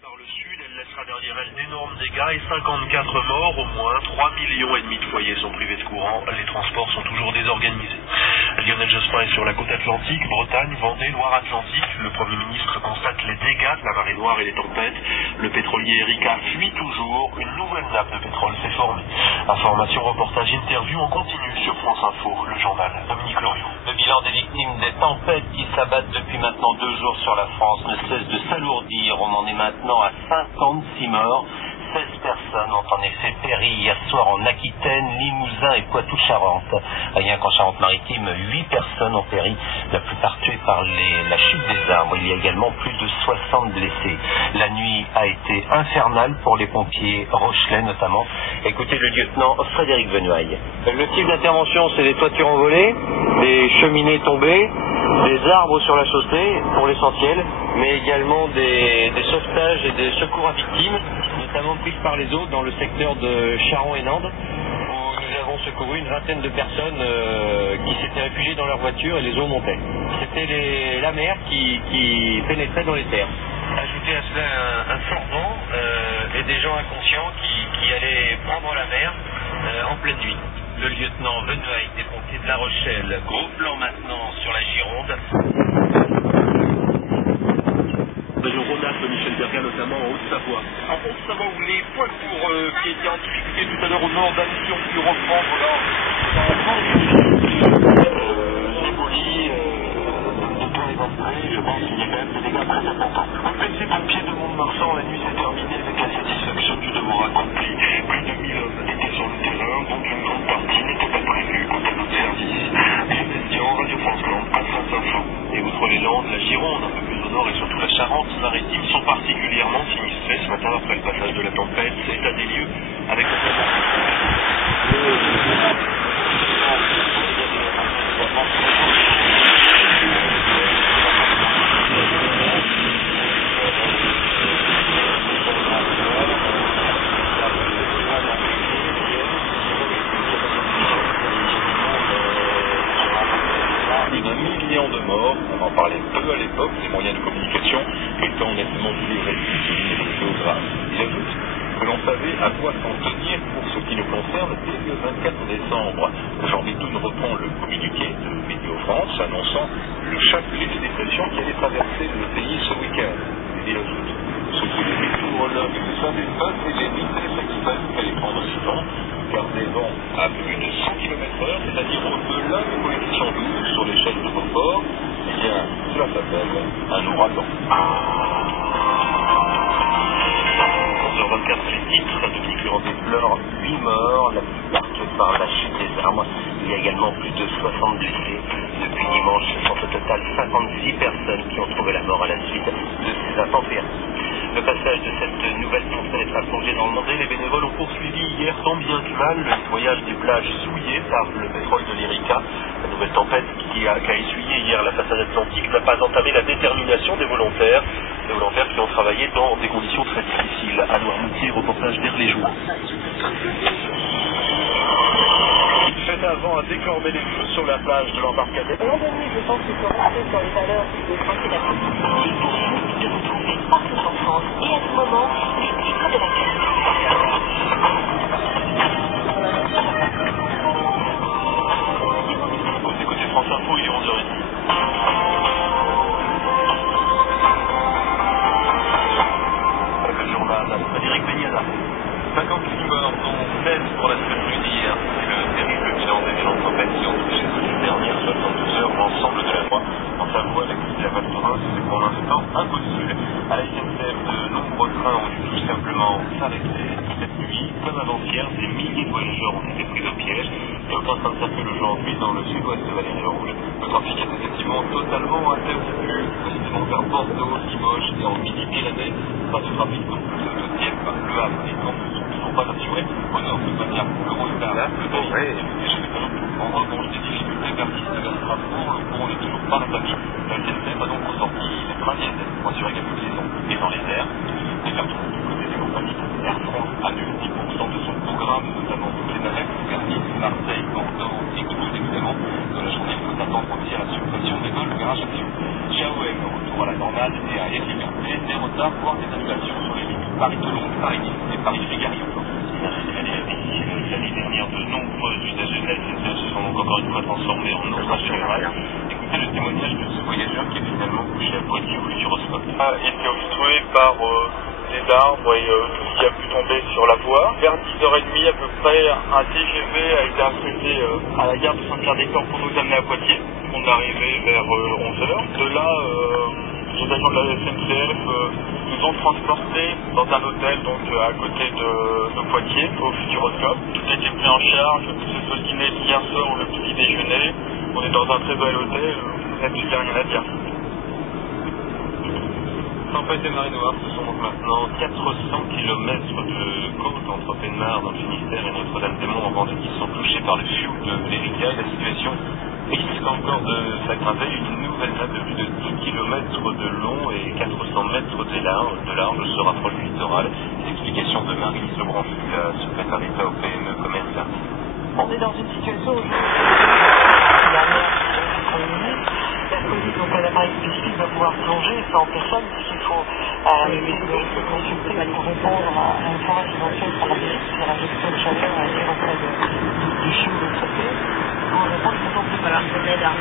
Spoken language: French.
par le sud, elle laissera derrière elle d'énormes dégâts et 54 morts, au moins 3,5 millions de foyers sont privés de courant, les transports sont toujours désorganisés. Lionel Jospin est sur la côte atlantique, Bretagne, Vendée, Loire-Atlantique. Le Premier ministre constate les dégâts de la marée noire et les tempêtes. Le pétrolier Erika fuit toujours, une nouvelle nappe de pétrole s'est formée. Information, reportage, interview en continu sur France Info, le journal Dominique Loriot. Le bilan des victimes des tempêtes qui s'abattent depuis maintenant 2 jours sur la France ne cesse de s'alourdir. On en est maintenant à 56 morts. 16 personnes ont en effet péri hier soir en Aquitaine, Limousin et Poitou-Charentes. Rien qu'en Charente-Maritime, 8 personnes ont péri, la plupart tuées par la chute des arbres. Il y a également plus de 60 blessés. La nuit a été infernale pour les pompiers rochelais notamment. Écoutez le lieutenant Frédéric Venouaille. Le type d'intervention, c'est des toitures envolées, des cheminées tombées, des arbres sur la chaussée pour l'essentiel, mais également des sauvetages et des secours à victimes, notamment pris par les eaux dans le secteur de Charon et Nandes, où nous avons secouru une vingtaine de personnes qui s'étaient réfugiées dans leur voiture et les eaux montaient. C'était la mer qui pénétrait dans les terres. Ajoutez à cela un fort vent et des gens inconscients qui allaient prendre la mer en pleine nuit. Le lieutenant Venouaille des pompiers de La Rochelle. Gros plan maintenant sur la Gironde. Région Rhône-Alpes, Michel Berga, notamment en Haute-Savoie. En Haute-Savoie, où les poids lourds qui étaient en difficulté tout à l'heure au nord d'Annecy ont pu reprendre là. Éboli, de tous les entrées, je pense qu'il y a quand même des dégâts très importants. Les pompiers de Mont-de-Marsan, la nuit s'est terminée avec la satisfaction du devoir accompli. Plus de 1000 hommes étaient sur le terrain, dont une grande partie n'était pas prévue quant à notre service. Jean Radio France Land, à France Info. Et outre les Landes, la Gironde, un peu plus au nord et surtout la Charente-Maritime sont particulièrement sinistrées ce matin après le passage de la tempête. C'est à des lieux avec de morts, on en parlait peu à l'époque, les moyens de communication étant nettement plus réduits et géographes. Il ajoute que l'on savait à quoi s'en tenir pour ce qui nous concerne dès le 24 décembre. Jean Bétoun reprend le communiqué de Météo France annonçant le choc de l'effet dépression qui allait traverser le pays ce week-end. Il ajoute ce que les météorologues ne savaient pas, c'est les vitesses extrêmes qu'allait prendre ce temps, car des vents à plus de 100 km/h, c'est-à-dire au-delà des coefficients 12 sur l'échelle de Beaufort, eh bien, cela s'appelle un ouragan. 11h24, les titres de Dominique déplore 8 morts, la plupart tués par la chute des arbres. Il y a également plus de 60 blessés. Depuis dimanche, ce sont au total 56 personnes qui ont trouvé la mort à la suite de ces intempéries. Le passage de cette nouvelle tempête a plongé dans le monde. les bénévoles ont poursuivi hier tant bien que mal le nettoyage des plages souillées par le pétrole de l'Erika. La nouvelle tempête qui a essuyé hier la façade atlantique n'a pas entamé la détermination des volontaires qui ont travaillé dans des conditions très difficiles. À Noirmoutier, reportage d'Hervé Jour. Il fait un vent à décorber les feux sur la plage de l'embarcadère. L'an dernier, je pense qu'il faut rester sur les valeurs de santé la possibilité pour vous de retrouver partout en France et à ce moment les titres de la carte. Vous écoutez France Info, il est 11h30. Le journal Frédéric Beignada. 56 morts, dont 16 pour la semaine d'hier. C'est le terrible bilan des violentes tempêtes qui ont touché ces dernières 72 heures l'ensemble de la voie. En Savoie, la quitte de la Val Thorens, c'est pour l'instant impossible. À la SNCF, de nombreux trains ont dû tout simplement s'arrêter. Cette nuit, comme avant-hier, des milliers de voyageurs ont été pris au piège. Et aucun train ne circule aujourd'hui dans le sud-ouest de Valérie-Rouge. Le trafic est effectivement totalement interrompu. Précisément vers Bordeaux, Limoges et en Midi-Pyrénées. Pas de trafic non plus de Dieppe, Le Havre et Caen ne sont toujours pas assurés. Au nord de manière Eurostar, le Daï et le TGV. En revanche, des difficultés persistent vers Strasbourg. Le courant n'est toujours pas rétabli. La SNCF a donc ressorti les trains Diesel pour assurer quelques liaisons. Et dans les airs, des cartons du côté des compagnies. Air France annule 10% de son programme, notamment pour les navettes Nice, Marseille, Bordeaux et Toulouse évidemment. Dans la journée, il faut attendre aussi à la suppression des vols vers Ajaccio. Ciao, retour à la normale et à écarter des retards, voire des annulations sur les lignes Paris-Toulon, Paris-Nice et Paris-Figari. L'année dernière, de nombreux usagers de la SNCF se sont donc encore une fois transformés en naufrage rural. Écoutez le témoignage de ce voyageur qui est finalement couché à Poitiers au Futuroscope. A été obstrué par des arbres et tout ce qui a pu tomber sur la voie. Vers 10h30 à peu près, un TGV a été affrété à la gare de Saint-Pierre-des-Corps pour nous amener à Poitiers. On est arrivé vers 11h. De là, les agents de la SNCF nous ont transportés dans un hôtel donc à côté de Poitiers, au Futuroscope. Tout a été pris en charge, que ce soit le dîner d'hier soir ou le petit déjeuner. On est dans un très bel hôtel, là-dessus il n'y a rien à dire. Tempête et marée noire, ce sont donc maintenant 400 km de côte entre Penmar dans le Finistère et Notre-Dame-des-Monts en Vendée qui sont touchés par le fioul de l'Erika et la situation risque encore de s'aggraver. Une nouvelle nappe de plus de 10 km de long et 400 mètres de large se rapproche du littoral. L'explication de Marie-Lise Lebranchu, la secrétaire d'État au PME Commerce. On est dans une situation où la police, donc un appareil spécifique, va pouvoir plonger, ça en personne, puisqu'il faut se consulter pour répondre à un forage éventuel par la police, c'est la gestion de chaleur à dire auprès du chioul de traité. Pour répondre, il faut donc voilà, de l'aide à